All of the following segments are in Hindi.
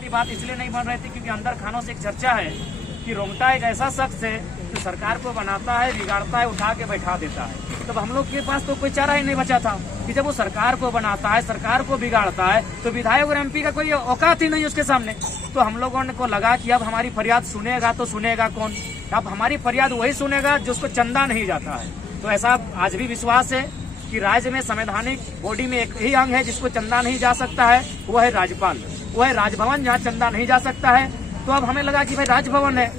हमारी बात इसलिए नहीं बन रही थी क्योंकि अंदर खानों से एक चर्चा है कि रोंगटा एक ऐसा शख्स है जो सरकार को बनाता है, बिगाड़ता है, उठा के बैठा देता है। तब हम लोग के पास तो कोई चारा ही नहीं बचा था कि जब वो सरकार को बनाता है, सरकार को बिगाड़ता है, तो विधायक और एमपी का कोई औकात ही नहीं उसके सामने। तो हम लोगों को लगा कि अब हमारी फरियाद सुनेगा तो सुनेगा कौन? अब हमारी फरियाद वही सुनेगा जो उसको चंदा नहीं जाता है। तो ऐसा आज भी विश्वास है कि राज्य में संवैधानिक बॉडी में एक ही अंग है जिसको चंदा नहीं जा सकता है, वो है राज्यपाल, वो है राजभवन, जहाँ चंदा नहीं जा सकता है। तो अब हमें लगा कि भाई राजभवन है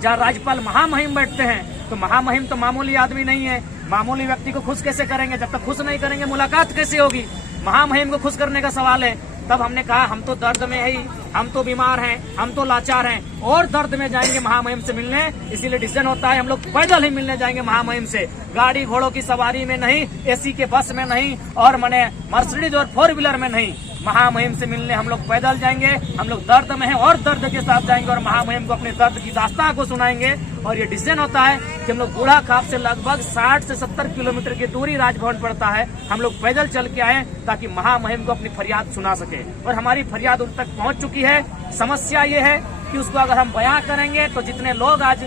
जहाँ राज्यपाल महामहिम बैठते हैं, तो महामहिम तो मामूली आदमी नहीं है। मामूली व्यक्ति को खुश कैसे करेंगे? जब तक खुश नहीं करेंगे मुलाकात कैसे होगी? महामहिम को खुश करने का सवाल है। तब हमने कहा हम तो दर्द में है, हम तो बीमार हैं, हम तो लाचार हैं, और दर्द में जाएंगे महामहिम से मिलने। इसीलिए डिसीजन होता है हम लोग पैदल ही मिलने जाएंगे महामहिम से, गाड़ी घोड़ों की सवारी में नहीं, एसी के बस में नहीं, और मने मर्सिडीज और 4 व्हीलर में नहीं। महामहिम से मिलने हम लोग पैदल जाएंगे। हम लोग दर्द में हैं और दर्द के साथ जाएंगे और महामहिम को अपने दर्द की दास्तां को सुनाएंगे। और ये डिसीजन होता है कि हम लोग बूढ़ा खाप से लगभग 60 से 70 किलोमीटर की दूरी राजभवन पड़ता है, हम लोग पैदल चल के आए ताकि महामहिम को अपनी फरियाद सुना सके। और हमारी फरियाद उन तक पहुंच चुकी है। समस्या ये है कि उसको अगर हम बयां करेंगे तो जितने लोग आज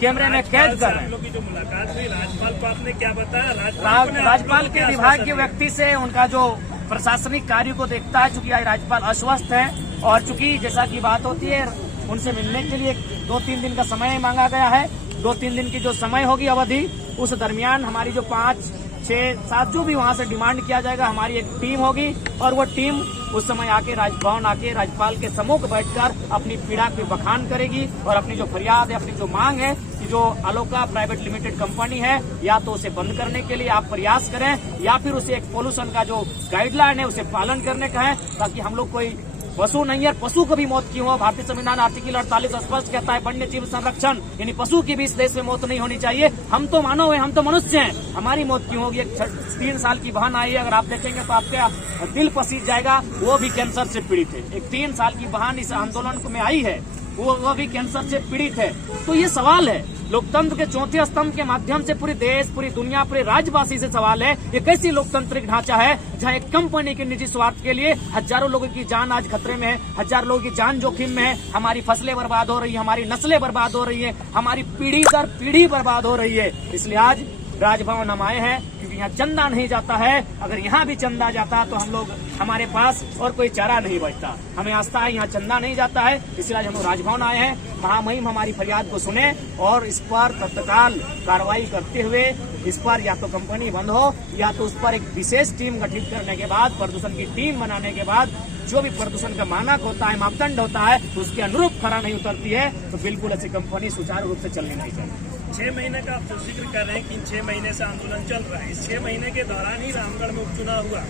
कैमरे में कैद कर रहे हैं, की जो मुलाकात हुई राजपाल को आपने क्या बताया? राजपाल के विभाग के व्यक्ति से उनका जो प्रशासनिक कार्य को देखता है, चूंकि आज राज्यपाल अस्वस्थ है और चूंकि जैसा की बात होती है उनसे मिलने के लिए 2-3 दिन का समय मांगा गया है। 2-3 दिन की जो समय होगी अवधि, उस दरमियान हमारी जो 5-6-7 जो भी वहां से डिमांड किया जाएगा, हमारी एक टीम होगी और वो टीम उस समय आके राजभवन आके राज्यपाल के सम्मुख बैठकर अपनी पीड़ा की बखान करेगी और अपनी जो फरियाद है, अपनी जो मांग है कि जो अलोका प्राइवेट लिमिटेड कंपनी है, या तो उसे बंद करने के लिए आप प्रयास करें या फिर उसे एक पोल्यूशन का जो गाइडलाइन है उसे पालन करने का है, ताकि हम लोग कोई पशु नहीं है, पशु को भी मौत क्यों हो? भारतीय संविधान आर्टिकल 48 स्पष्ट कहता है वन्य जीव संरक्षण, यानी पशु की भी इस देश में मौत नहीं होनी चाहिए। हम तो मानव हैं, हम तो मनुष्य हैं, हमारी मौत क्यों होगी? एक 3 साल की बहन आई है, अगर आप देखेंगे तो आपका दिल पसीज जाएगा। वो भी कैंसर से पीड़ित है। एक 3 साल की बहन इस आंदोलन में आई है, वो भी कैंसर से पीड़ित है। तो ये सवाल है, लोकतंत्र के चौथे स्तंभ के माध्यम से पूरे देश, पूरी दुनिया, पूरे राज्यवासी से सवाल है, ये कैसी लोकतांत्रिक ढांचा है जहां एक कंपनी के निजी स्वार्थ के लिए हजारों लोगों की जान आज खतरे में है, हजारों लोगों की जान जोखिम में है, हमारी फसलें बर्बाद हो रही है, हमारी नस्लें बर्बाद हो रही है, हमारी पीढ़ी दर पीढ़ी बर्बाद हो रही है। इसलिए आज राजभवन हम आए हैं क्योंकि यहाँ चंदा नहीं जाता है। अगर यहाँ भी चंदा जाता तो हम लोग, हमारे पास और कोई चारा नहीं बचता। हमें आस्था है यहाँ चंदा नहीं जाता है, इसलिए आज हम लोग राजभवन आए हैं। महामहिम हमारी फरियाद को सुने और इस पर तत्काल कार्रवाई करते हुए इस पर या तो कंपनी बंद हो या तो उस पर एक विशेष टीम गठित करने के बाद, प्रदूषण की टीम बनाने के बाद, जो भी प्रदूषण का मानक होता है, मापदंड होता है, उसके अनुरूप खरा नहीं उतरती है तो बिल्कुल ऐसी कंपनी सुचारू रूप से चलनी नहीं चाहिए। 6 महीने का आप जो जिक्र कर रहे हैं कि 6 महीने से आंदोलन चल रहा है, इस 6 महीने के दौरान ही रामगढ़ में उपचुनाव हुआ,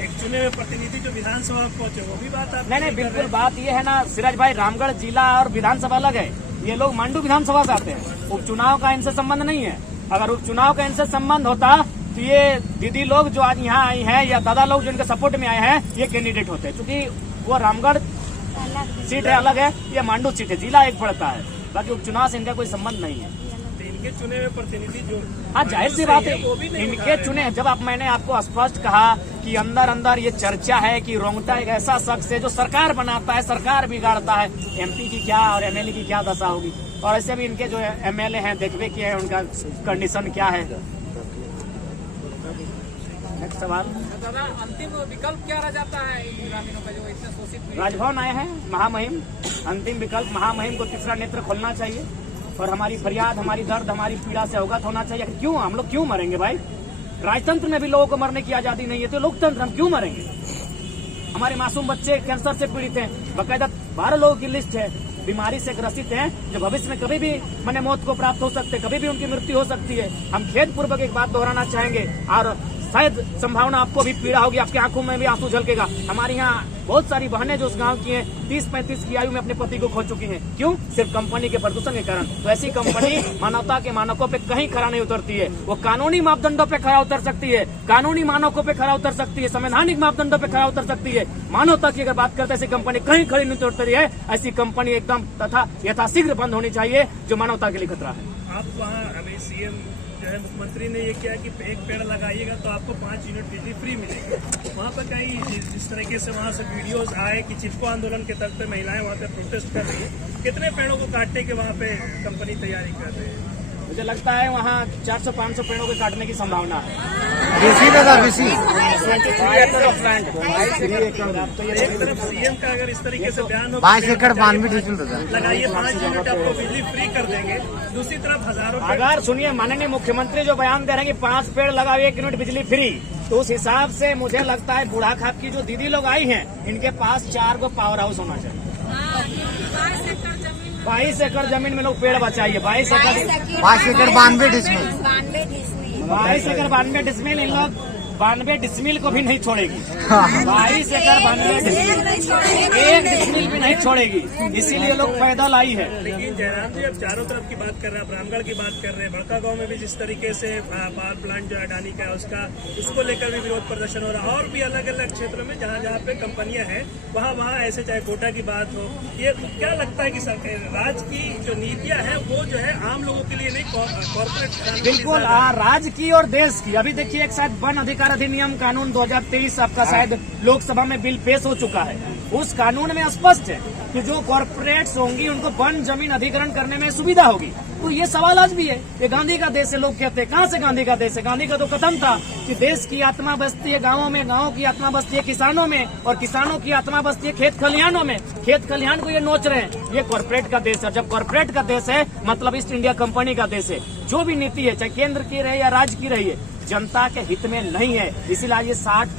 एक चुने हुए प्रतिनिधि जो विधानसभा में पहुंचे, वो भी बात आप नहीं, बिल्कुल बात ये है ना सिराज भाई, रामगढ़ जिला और विधानसभा अलग है। ये लोग मांडू विधानसभा से आते हैं, उपचुनाव का इनसे संबंध नहीं है। अगर उपचुनाव का इनसे संबंध होता तो ये दीदी लोग जो आज यहाँ आई हैं या दादा लोग जो इनके सपोर्ट में आए हैं, ये कैंडिडेट होते हैं। क्योंकि वो रामगढ़ सीट है अलग है, ये मांडू सीट है, जिला एक पड़ता है, बाकी उपचुनाव से इनका कोई संबंध नहीं है। इनके चुने हुए प्रतिनिधि जो, हाँ जाहिर सी बात है, इनके चुने, जब आप, मैंने आपको स्पष्ट कहा कि अंदर अंदर ये चर्चा है कि रोंगटा एक ऐसा शख्स है जो सरकार बनाता है, सरकार बिगाड़ता है। एमपी की क्या और एमएलए की क्या दशा होगी? और ऐसे भी इनके जो एमएलए हैं, देखवे किए हैं, उनका कंडीशन क्या है। नेक्स्ट सवाल, दादा, अंतिम विकल्प क्या रह जाता है ग्रामीणों का जो इतने शोषित? राजभवन आए हैं महामहिम, अंतिम विकल्प महामहिम को तीसरा नेत्र खोलना चाहिए और हमारी फरियाद, हमारी दर्द, हमारी पीड़ा से अवगत होना चाहिए। क्यों हम लोग क्यों मरेंगे भाई? राजतंत्र में भी लोगों को मरने की आजादी नहीं है, तो लोकतंत्र हम क्यों मरेंगे? हमारे मासूम बच्चे कैंसर से पीड़ित हैं, बाकायदा 12 लोगों की लिस्ट है, बीमारी से ग्रसित हैं, जो भविष्य में कभी भी मने मौत को प्राप्त हो सकते, कभी भी उनकी मृत्यु हो सकती है। हम खेदपूर्वक एक बात दोहराना चाहेंगे और शायद संभावना आपको भी पीड़ा होगी, आपकी आंखों में भी आंसू झलकेगा। हमारे यहाँ बहुत सारी बहनें जो उस गांव की हैं, 30-35 की आयु में अपने पति को खो चुकी हैं। क्यों? सिर्फ कंपनी के प्रदूषण के कारण। तो ऐसी कंपनी मानवता के मानकों पे कहीं खरा नहीं उतरती है। वो कानूनी मापदंडों पे खरा उतर सकती है, कानूनी मानकों पे खरा उतर सकती है, संवैधानिक मापदंडों पे खरा उतर सकती है। मानवता की अगर बात करते ऐसी कंपनी कहीं खड़ी नहीं उतरती है। ऐसी कंपनी एकदम तथा यथाशीघ्र बंद होनी चाहिए जो मानवता के लिए खतरा है। आप वहाँ हमें सीएम जो है मुख्यमंत्री ने ये किया कि एक पेड़ लगाइएगा तो आपको 5 यूनिट बिजली फ्री मिलेगी। वहाँ पर कई जिस तरीके से वहाँ से वीडियोस आए कि चिपको आंदोलन के तर्ज पे महिलाएं वहाँ पे प्रोटेस्ट कर रही है, कितने पेड़ों को काटने के वहाँ पे कंपनी तैयारी कर रही है? मुझे लगता है वहाँ 400-500 पेड़ों के काटने की संभावना है। एक तरफ सीएम का अगर इस तरीके से बयान हो 22 एकड़ 92 डिसमिल लगाइए 5 यूनिट आपको बिजली फ्री कर देंगे, दूसरी तरफ हजारों पेड़ अगर सुनिए माननीय मुख्यमंत्री जो बयान दे रहे हैं कि 5 पेड़ लगाओ 1 यूनिट बिजली फ्री, तो उस हिसाब से मुझे लगता है बूढ़ा खाप की जो दीदी लोग आई हैं इनके पास 4 गो पावर हाउस होना चाहिए। 22 एकड़ जमीन में लोग पेड़ बचाइए। 22 एकड़ 92 डिसमिल 22 एकड़ 92 डिसमिल इन लोग 92 डिसमिल को भी नहीं छोड़ेगी। 22 एकड़ 92 डिसमिल 1 डिसमिल भी नहीं छोड़ेगी, इसीलिए लोग पैदल आई है। लेकिन जयराम जी अब चारों तरफ की बात कर रहे हैं, आप रामगढ़ की बात कर रहे हैं, बड़का गांव में भी जिस तरीके से पावर प्लांट जो अडानी का है उसको लेकर भी विरोध प्रदर्शन हो रहा है, और भी अलग अलग क्षेत्रों में जहाँ जहाँ पे कंपनियां हैं वहाँ ऐसे, चाहे कोटा की बात हो, ये क्या लगता है कि सरकार राज्य की जो नीतियां हैं वो जो है आम लोगों के लिए नहीं, कॉर्पोरेट बिल्कुल राज्य की और देश की। अभी देखिए एक शायद वन अधिकार अधिनियम कानून 2023 आपका शायद लोकसभा में बिल पेश हो चुका है। उस कानून में स्पष्ट है कि जो कॉर्पोरेट्स होंगी उनको वन जमीन अधिग्रहण करने में सुविधा होगी। तो ये सवाल आज भी है, ये गांधी का देश है। लोग कहते हैं कहाँ से गांधी का देश है? गांधी का तो कथन था कि देश की आत्मा बसती है गाँवों में, गाँवों की आत्मा बसती है किसानों में, और किसानों की आत्मा बसती है खेत खलिहानों में। खेत खलिहान को ये नोच रहे हैं। ये कॉर्पोरेट का देश है। जब कॉर्पोरेट का देश है मतलब ईस्ट इंडिया कंपनी का देश है। जो भी नीति है, चाहे केंद्र की रहे या राज्य की रही है, जनता के हित में नहीं है। इसीलिए आज ये 60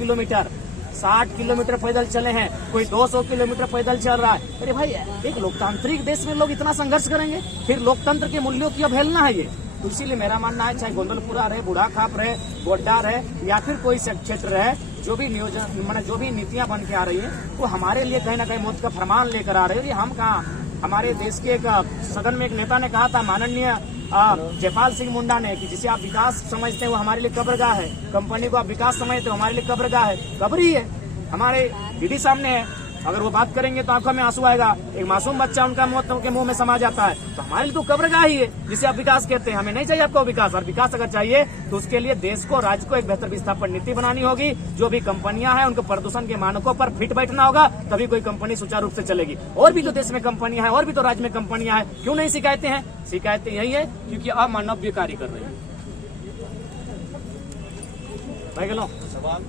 किलोमीटर पैदल चले हैं, कोई 200 किलोमीटर पैदल चल रहा है। अरे भाई, एक लोकतांत्रिक देश में लोग इतना संघर्ष करेंगे? फिर लोकतंत्र के मूल्यों की अवहेलना है ये। तो इसीलिए मेरा मानना है, चाहे गोंदलपुरा रहे, बूढ़ा खाप रहे, गोड्डा रहे या फिर कोई क्षेत्र रहे, जो भी नियोजन जो भी नीतियां बन के आ रही हैं वो हमारे लिए कहीं ना कहीं मौत का फरमान लेकर आ रही है। हम कहाँ, हमारे देश के एक सदन में एक नेता ने कहा था, माननीय जयपाल सिंह मुंडा ने, कि जिसे आप विकास समझते हैं वो हमारे लिए कब्रगाह है, कंपनी को आप विकास समझते हो हमारे लिए कब्रगाह है। कब्र ही है, हमारे दीदी सामने है। अगर वो बात करेंगे तो आंखों में आंसू आएगा। एक मासूम बच्चा उनका मौत के मुंह में समा जाता है। तो हमारे लिए तो कब्रगाह ही है जिसे आप विकास कहते हैं। हमें नहीं चाहिए आपको विकास, और विकास अगर चाहिए तो उसके लिए देश को, राज्य को एक बेहतर विस्थापन नीति बनानी होगी। जो भी कंपनियां हैं उनको प्रदूषण के मानकों पर फिट बैठना होगा, तभी कोई कंपनी सुचारू रूप से चलेगी। और भी तो देश में कंपनियां हैं, और भी तो राज्य में कंपनियां हैं, क्यों नहीं शिकायतें हैं? शिकायतें यही है क्योंकि अमानवीय कार्य कर रही है। भाई सवाल